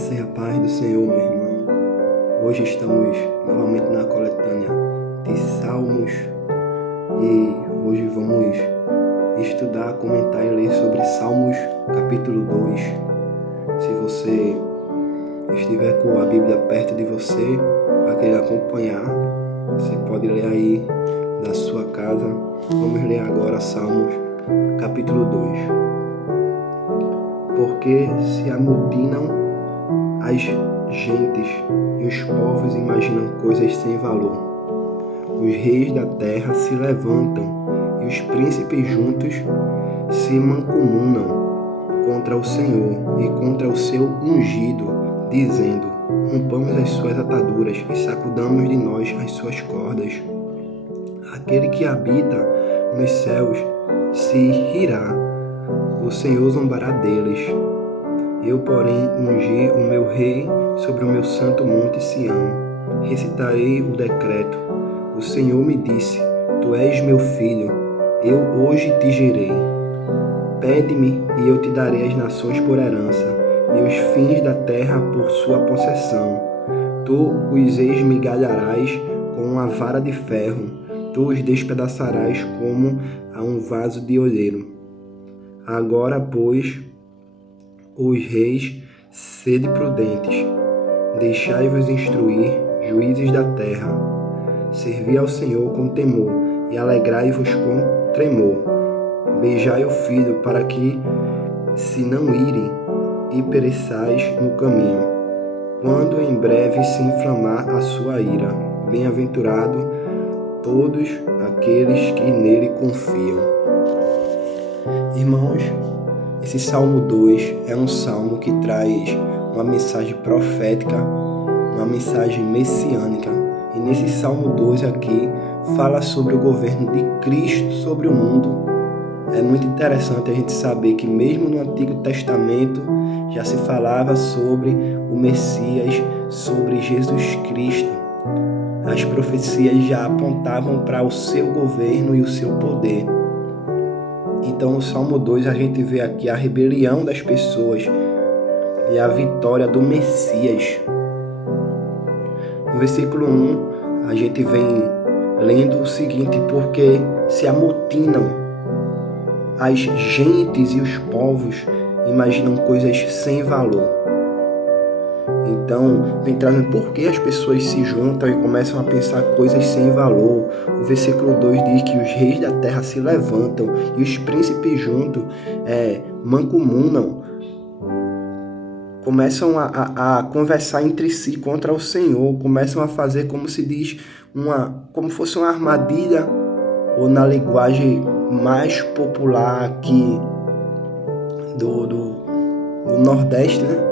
graça e a paz do Senhor, meu irmão. Hoje estamos novamente na coletânea de Salmos e hoje vamos estudar, comentar e ler sobre Salmos capítulo 2. Se você estiver com a Bíblia perto de você, para querer acompanhar, você pode ler aí da sua casa. Vamos ler agora Salmos capítulo 2. Porque se amotinam as gentes e os povos imaginam coisas sem valor. Os reis da terra se levantam e os príncipes juntos se mancomunam contra o Senhor e contra o seu ungido, dizendo: rompamos as suas ataduras e sacudamos de nós as suas cordas. Aquele que habita nos céus se rirá, o Senhor zombará deles. Eu, porém, ungi o meu rei sobre o meu santo monte Sião. Recitarei o decreto. O Senhor me disse: Tu és meu filho, eu hoje te gerei. Pede-me e eu te darei as nações por herança, e os fins da terra por sua possessão. Tu os esmigalharás com uma vara de ferro, tu os despedaçarás como a um vaso de oleiro. Agora, pois, os reis, sede prudentes, deixai-vos instruir, juízes da terra. Servi ao Senhor com temor e alegrai-vos com tremor. Beijai o filho para que se não irem e pereçais no caminho, quando em breve se inflamar a sua ira. Bem-aventurado todos aqueles que nele confiam. Irmãos, esse Salmo 2 é um salmo que traz uma mensagem profética, uma mensagem messiânica. E nesse Salmo 2 aqui fala sobre o governo de Cristo sobre o mundo. É muito interessante a gente saber que mesmo no Antigo Testamento já se falava sobre o Messias, sobre Jesus Cristo. As profecias já apontavam para o seu governo e o seu poder. Então, no Salmo 2, a gente vê aqui a rebelião das pessoas e a vitória do Messias. No versículo 1, a gente vem lendo o seguinte: porque se amotinam as gentes e os povos imaginam coisas sem valor. Então, vem trazendo por que as pessoas se juntam e começam a pensar coisas sem valor. O versículo 2 diz que os reis da terra se levantam e os príncipes juntos mancomunam. Começam a conversar entre si contra o Senhor. Começam a fazer, como se diz, como fosse uma armadilha, ou na linguagem mais popular aqui do Nordeste, né?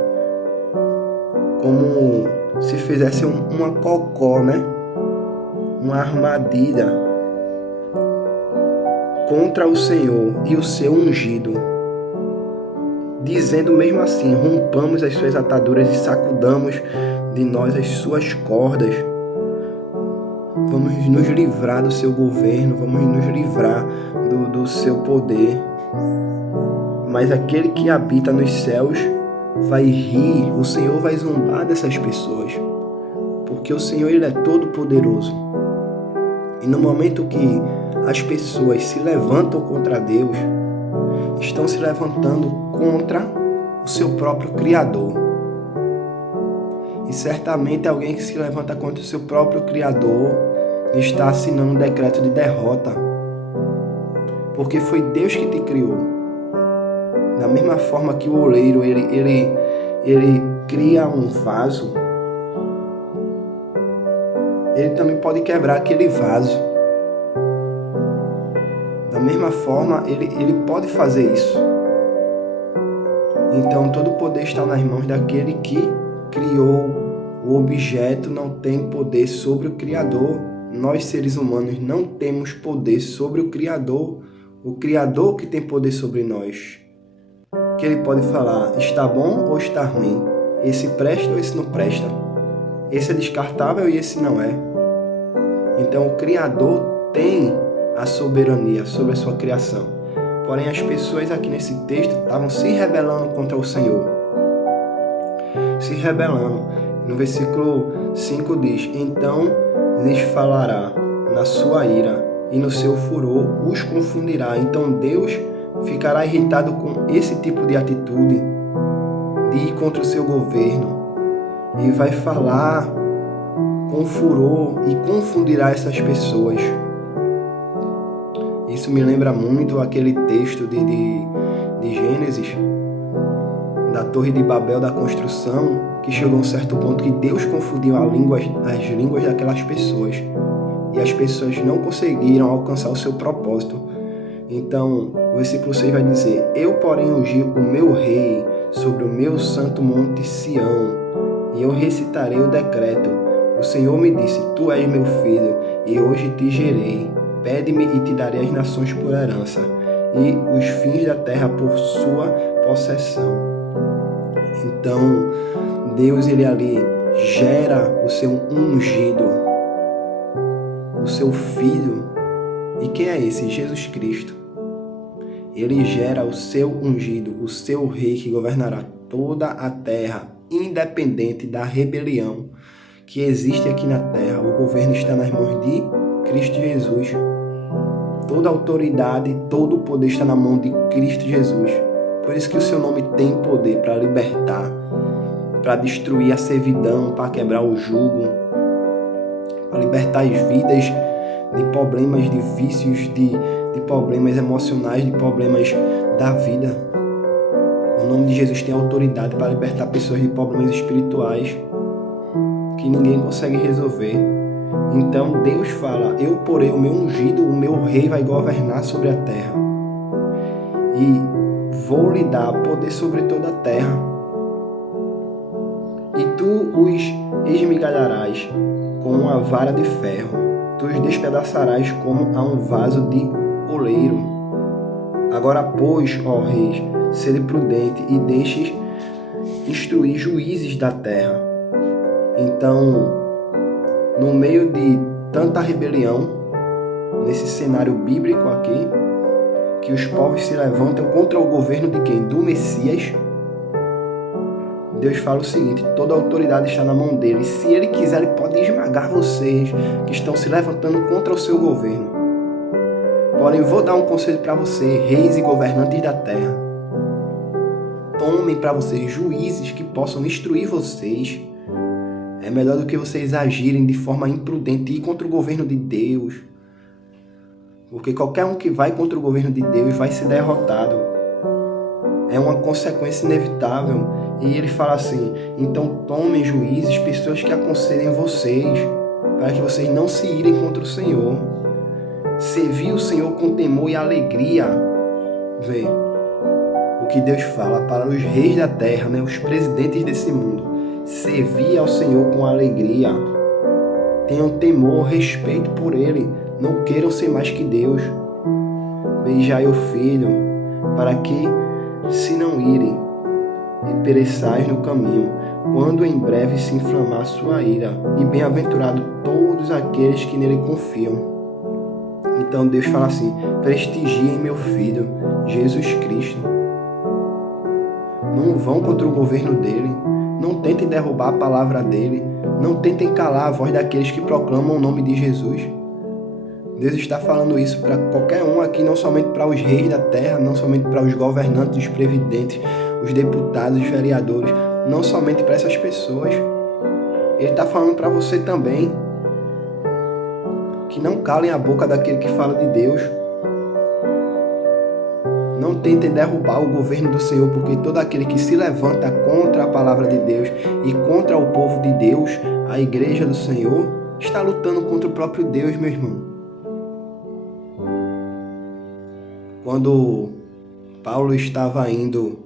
Como se fizesse uma cocó, né? Uma armadilha contra o Senhor e o seu ungido, dizendo mesmo assim: rompamos as suas ataduras e sacudamos de nós as suas cordas. Vamos nos livrar do seu governo, vamos nos livrar do seu poder. Mas aquele que habita nos céus vai rir, o Senhor vai zombar dessas pessoas, porque o Senhor, Ele é todo poderoso. E no momento que as pessoas se levantam contra Deus, estão se levantando contra o seu próprio Criador. E certamente alguém que se levanta contra o seu próprio Criador está assinando um decreto de derrota, porque foi Deus que te criou. Da mesma forma que o oleiro, ele cria um vaso, ele também pode quebrar aquele vaso. Da mesma forma, ele pode fazer isso. Então, todo o poder está nas mãos daquele que criou. O objeto não tem poder sobre o Criador. Nós, seres humanos, não temos poder sobre o Criador. O Criador que tem poder sobre nós. Que ele pode falar: está bom ou está ruim, esse presta ou esse não presta, esse é descartável e esse não é. Então o Criador tem a soberania sobre a sua criação. Porém, as pessoas aqui nesse texto estavam se rebelando contra o Senhor. se rebelando. No versículo 5 diz: então lhes falará na sua ira, e no seu furor os confundirá. Então Deus ficará irritado com esse tipo de atitude, de ir contra o seu governo, e vai falar com furor e confundirá essas pessoas. Isso me lembra muito aquele texto de Gênesis, da Torre de Babel, da construção, que chegou a um certo ponto que Deus confundiu as línguas daquelas pessoas, e as pessoas não conseguiram alcançar o seu propósito. Então, o versículo 6 vai dizer: eu, porém, ungi o meu rei sobre o meu santo monte Sião, e eu recitarei o decreto. O Senhor me disse: tu és meu filho, e hoje te gerei. Pede-me e te darei as nações por herança, e os fins da terra por sua possessão. Então, Deus, ele ali gera o seu ungido, o seu filho. E quem é esse? Jesus Cristo. Ele gera o seu ungido, o seu rei que governará toda a terra, independente da rebelião que existe aqui na terra. O governo está nas mãos de Cristo Jesus. Toda a autoridade, todo o poder está na mão de Cristo Jesus. Por isso que o seu nome tem poder para libertar, para destruir a servidão, para quebrar o jugo, para libertar as vidas de problemas, de vícios, de problemas emocionais, de problemas da vida. O nome de Jesus tem autoridade para libertar pessoas de problemas espirituais que ninguém consegue resolver. Então Deus fala: eu porei o meu ungido, o meu rei vai governar sobre a terra, e vou lhe dar poder sobre toda a terra, e tu os esmigalharás com uma vara de ferro, tu os despedaçarás como a um vaso de oleiro. Agora, pois, ó reis, sede prudente e deixes instruir juízes da terra. Então, no meio de tanta rebelião, nesse cenário bíblico aqui, que os povos se levantam contra o governo de quem? Do Messias. Deus fala o seguinte: toda a autoridade está na mão dele. Se ele quiser, ele pode esmagar vocês que estão se levantando contra o seu governo. Porém, vou dar um conselho para você, reis e governantes da terra. Tomem para vocês juízes que possam instruir vocês. É melhor do que vocês agirem de forma imprudente e ir contra o governo de Deus. Porque qualquer um que vai contra o governo de Deus vai ser derrotado. É uma consequência inevitável. E ele fala assim: então tomem juízes, pessoas que aconselhem vocês, para que vocês não se irem contra o Senhor. Servir o Senhor com temor e alegria. Vê o que Deus fala para os reis da terra, né, os presidentes desse mundo. Servir ao Senhor com alegria. Tenham temor, respeito por Ele. Não queiram ser mais que Deus. Beijai o Filho, para que, se não irem, e pereçais no caminho, quando em breve se inflamar sua ira. E bem-aventurado todos aqueles que nele confiam. Então Deus fala assim: prestigiem meu Filho, Jesus Cristo. Não vão contra o governo dele. Não tentem derrubar a palavra dele. Não tentem calar a voz daqueles que proclamam o nome de Jesus. Deus está falando isso para qualquer um aqui, não somente para os reis da terra, não somente para os governantes, os previdentes, os deputados, os vereadores, não somente para essas pessoas. Ele está falando para você também. Que não calem a boca daquele que fala de Deus. Não tentem derrubar o governo do Senhor, porque todo aquele que se levanta contra a palavra de Deus e contra o povo de Deus, a igreja do Senhor, está lutando contra o próprio Deus, meu irmão. Quando Paulo estava indo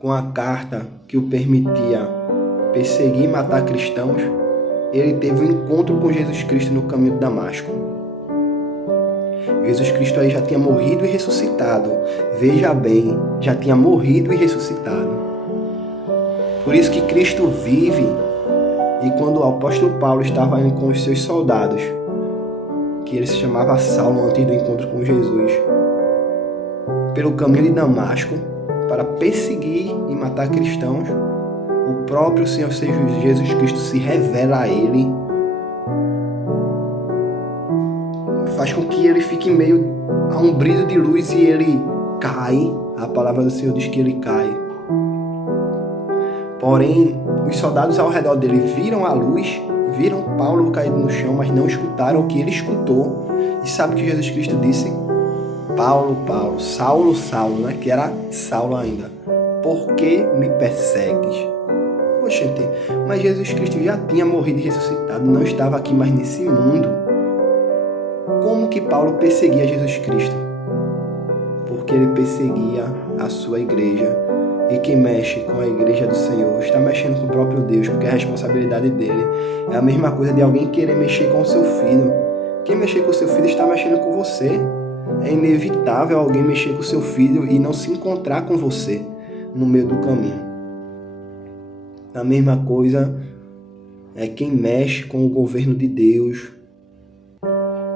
com a carta que o permitia perseguir e matar cristãos, ele teve um encontro com Jesus Cristo no caminho de Damasco. Jesus Cristo aí já tinha morrido e ressuscitado. Veja bem, já tinha morrido e ressuscitado. Por isso que Cristo vive. E quando o apóstolo Paulo estava indo com os seus soldados, que ele se chamava Saulo antes do encontro com Jesus, pelo caminho de Damasco, para perseguir e matar cristãos, o próprio Senhor Jesus Cristo se revela a ele, faz com que ele fique em meio a um brilho de luz e ele cai. A palavra do Senhor diz que ele cai. Porém, os soldados ao redor dele viram a luz, viram Paulo caído no chão, mas não escutaram o que ele escutou. E sabe o que Jesus Cristo disse? Paulo, Paulo, Saulo, Saulo, né? Que era Saulo ainda. Por que me persegues? Poxa, mas Jesus Cristo já tinha morrido e ressuscitado, não estava aqui mais nesse mundo. Como que Paulo perseguia Jesus Cristo? Porque ele perseguia a sua igreja. E quem mexe com a igreja do Senhor está mexendo com o próprio Deus, porque é a responsabilidade dele. É a mesma coisa de alguém querer mexer com o seu filho. Quem mexer com o seu filho está mexendo com você. É inevitável alguém mexer com o seu filho e não se encontrar com você no meio do caminho. A mesma coisa é quem mexe com o governo de Deus,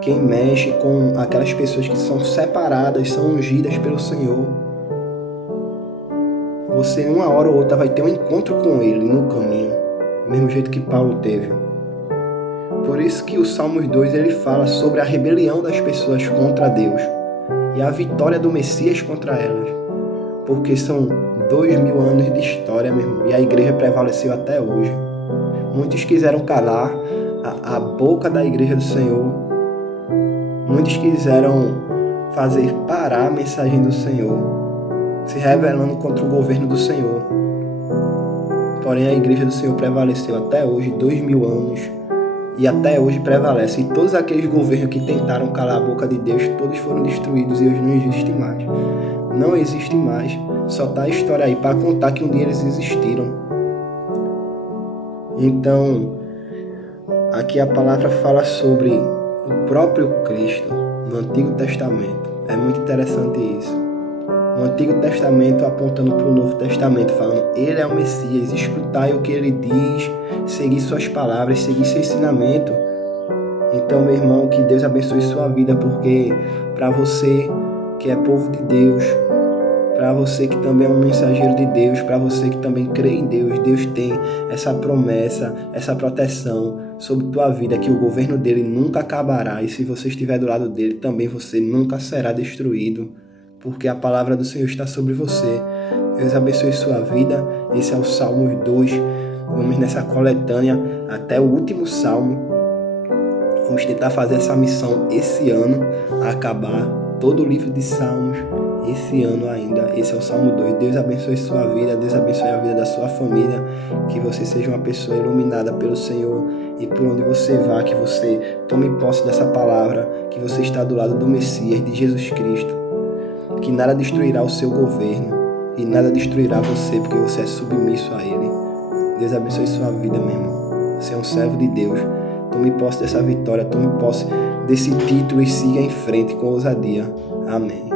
quem mexe com aquelas pessoas que são separadas, são ungidas pelo Senhor. Você, uma hora ou outra, vai ter um encontro com ele no caminho, do mesmo jeito que Paulo teve. Por isso que o Salmos 2 ele fala sobre a rebelião das pessoas contra Deus e a vitória do Messias contra elas. Porque são 2000 anos de história mesmo, e a igreja prevaleceu até hoje. Muitos quiseram calar a boca da igreja do Senhor. Muitos quiseram fazer parar a mensagem do Senhor, se rebelando contra o governo do Senhor. Porém, a igreja do Senhor prevaleceu até hoje, 2000 anos, e até hoje prevalece. E todos aqueles governos que tentaram calar a boca de Deus, todos foram destruídos e hoje não existem mais. Não existe mais, só está a história aí para contar que um dia eles existiram. Então, aqui a palavra fala sobre o próprio Cristo no Antigo Testamento. É muito interessante isso. O Antigo Testamento apontando para o Novo Testamento, falando, ele é o Messias, escutai o que ele diz, seguir suas palavras, seguir seu ensinamento. Então, meu irmão, que Deus abençoe sua vida, porque para você que é povo de Deus, para você que também é um mensageiro de Deus, para você que também crê em Deus, Deus tem essa promessa, essa proteção sobre tua vida, que o governo dele nunca acabará, e se você estiver do lado dele, também você nunca será destruído, porque a palavra do Senhor está sobre você. Deus abençoe sua vida. Esse é o Salmos 2, vamos nessa coletânea até o último Salmo. Vamos tentar fazer essa missão esse ano, acabar todo o livro de Salmos esse ano ainda. Esse é o Salmo 2. Deus abençoe sua vida, Deus abençoe a vida da sua família, que você seja uma pessoa iluminada pelo Senhor, e por onde você vá, que você tome posse dessa palavra, que você está do lado do Messias, de Jesus Cristo, que nada destruirá o seu governo e nada destruirá você, porque você é submisso a Ele. Deus abençoe sua vida, meu irmão. Você é um servo de Deus. Tome posse dessa vitória, tome posse desse título e siga em frente com ousadia. Amém.